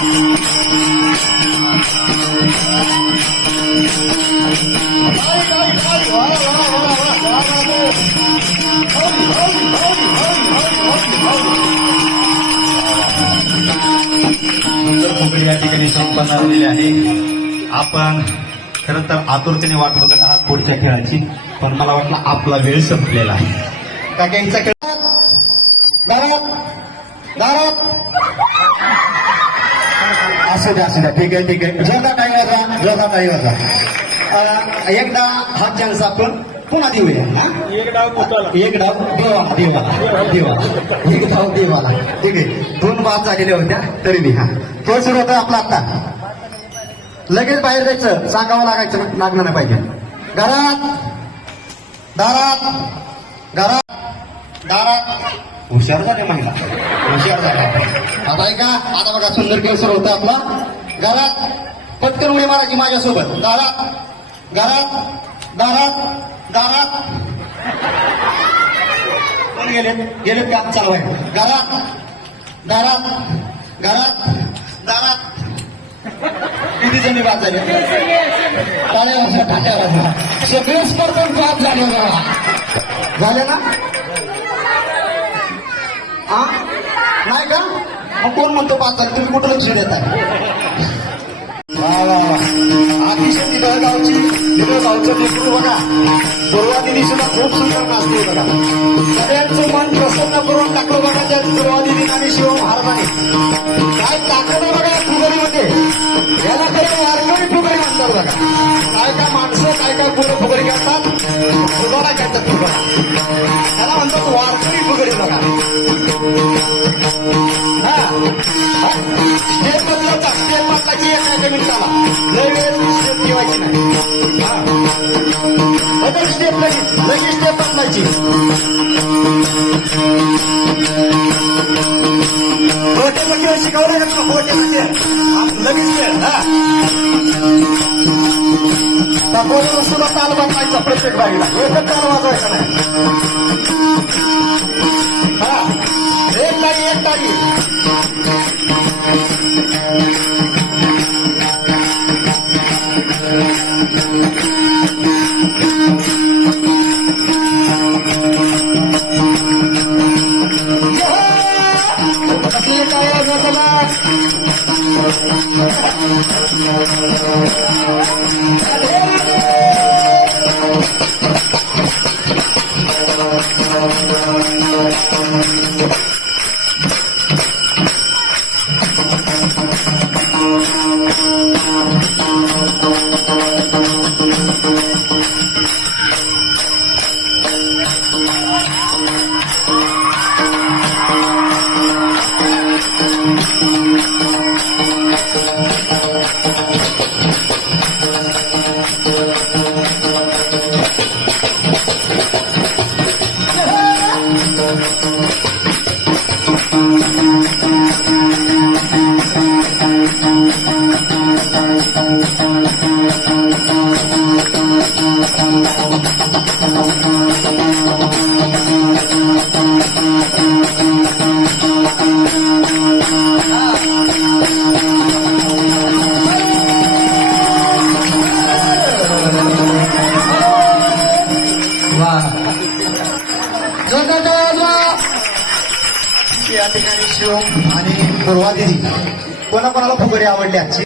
फुगडी या ठिकाणी संपन्न झालेली आहे. आपण खरं तर आतुरतेने वाट बघत आहात पुढच्या खेळाची, पण मला वाटलं आपला वेळ संपलेला आहे. काकांचा खेळ असू द्या ठीक आहे जोरदार काही होता एकदा हात चान्स आपण पुन्हा देऊया. एक डाव देवाला ठीक आहे. 2 बाद झालेल्या होत्या तरी मी खेळ सुरू होता आपला. आता लगेच बाहेर जायचं, सांगावं लागणार नाही पाहिजे. दारात हुशार झाले महिला, हुशार झाला. आता ऐका, आता बघा सुंदर खेळ सुरू होता आपला. घरात पटकन उडी मारायची माझ्यासोबत. दारात कोण गेलेत का चालवाय. दारात किती जणी बाद झाले? सगळे स्पर्धक बाद झाले ना? नाही का? मग कोण म्हणतो पाच झाले? तुम्ही कुठं लक्ष देताय? अतिशय निधळगावचं नेतृत्व बघा. सुरुवातीने सुद्धा खूप सुंदर नाचते बघा. सगळ्यांचं मन प्रसन्न करून टाकलं बघा त्या सुरुवातीने आणि शिव महाराजांनी. काय ताकद आहे बघा फुगडीमध्ये. याला खरं वारकरी फुगडी म्हणतात बघा. काय माणसं काय पुढे फुगडी करतात, फुगडा खेळतात फुगडा. त्याला म्हणतात वारकरी फुगडी बघा. स्टेप बदलायचा, स्टेप बदलायची एका मिनिटाला. लय वेळ स्टेप ठेवायची नाही. बदल स्टेप लगेच स्टेप बदलायची. गोट्याचा खेळ शिकवला का? गोट्याचा खेळ लगेच खेळ. तपोवर सुद्धा ताल बदलायचा प्रत्येक बाईला. एकच ताल वाजवायचा नाही. एक ताली या ठिकाणी शिवम आणि पूर्वा दिदी कोणाकोणाला फुगडी आवडली आजची?